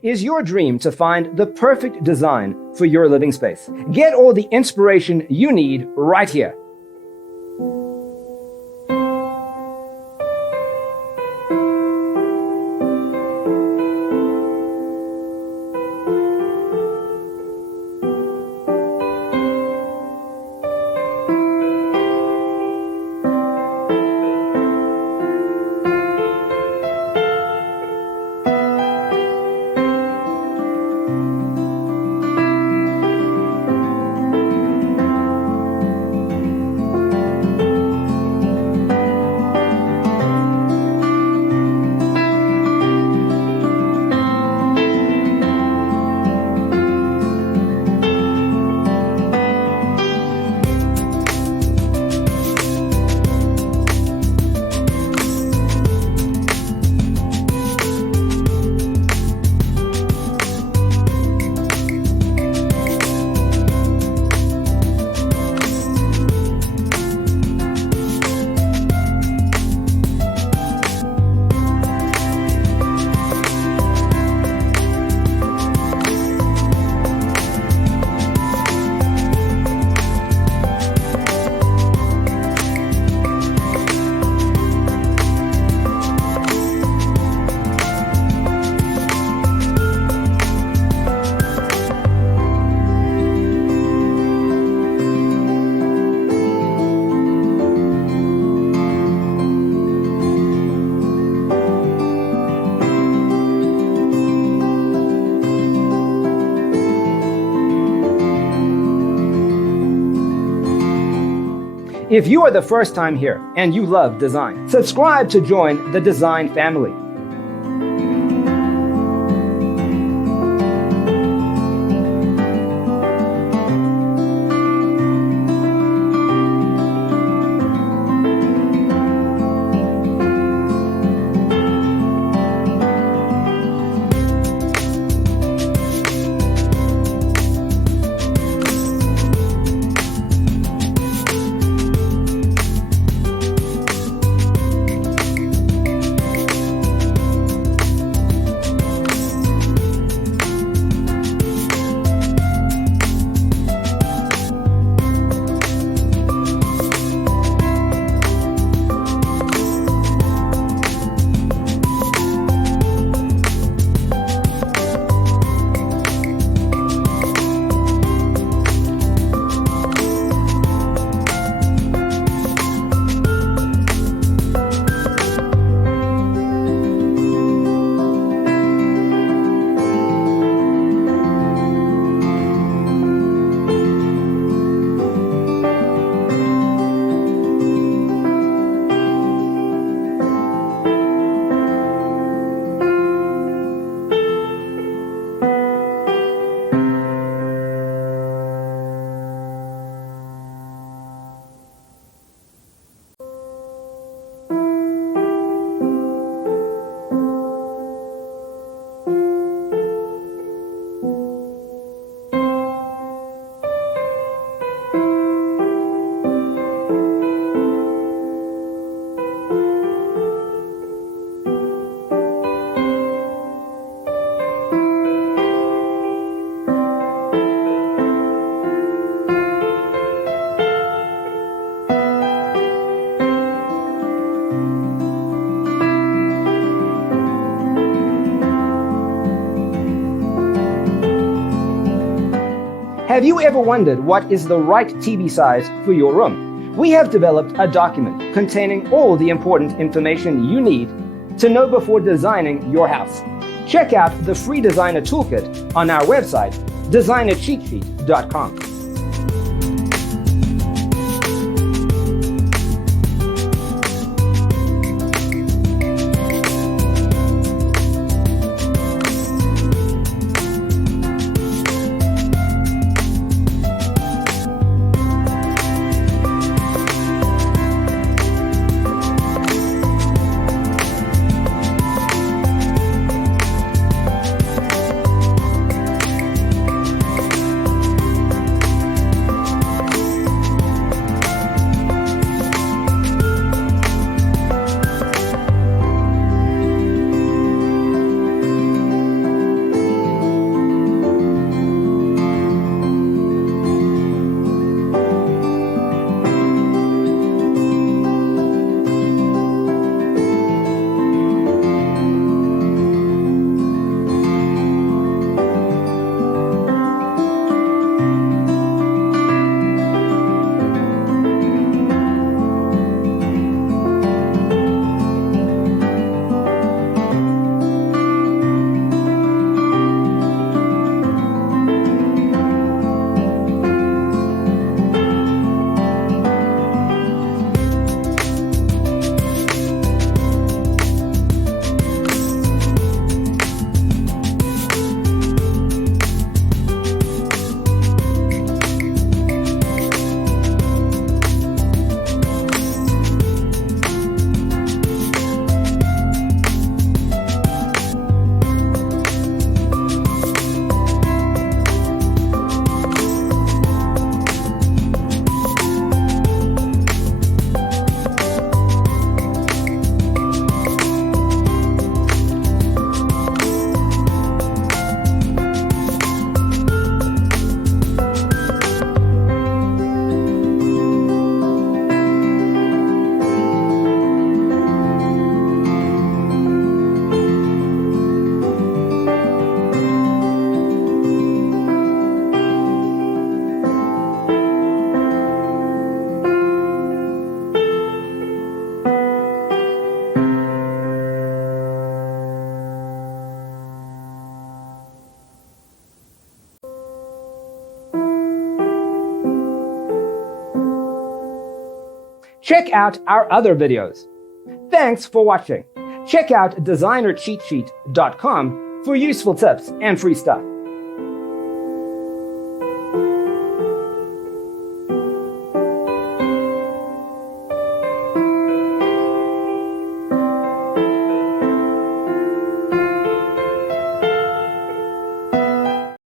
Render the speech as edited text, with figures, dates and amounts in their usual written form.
Is your dream to find the perfect design for your living space? Get all the inspiration you need right here. If you are the first time here and you love design, subscribe to join the design family. Have you ever wondered what is the right TV size for your room? We have developed a document containing all the important information you need to know before designing your house. Check out the free designer toolkit on our website, designercheatsheet.com. Check out our other videos. Thanks for watching. Check out designercheatsheet.com for useful tips and free stuff.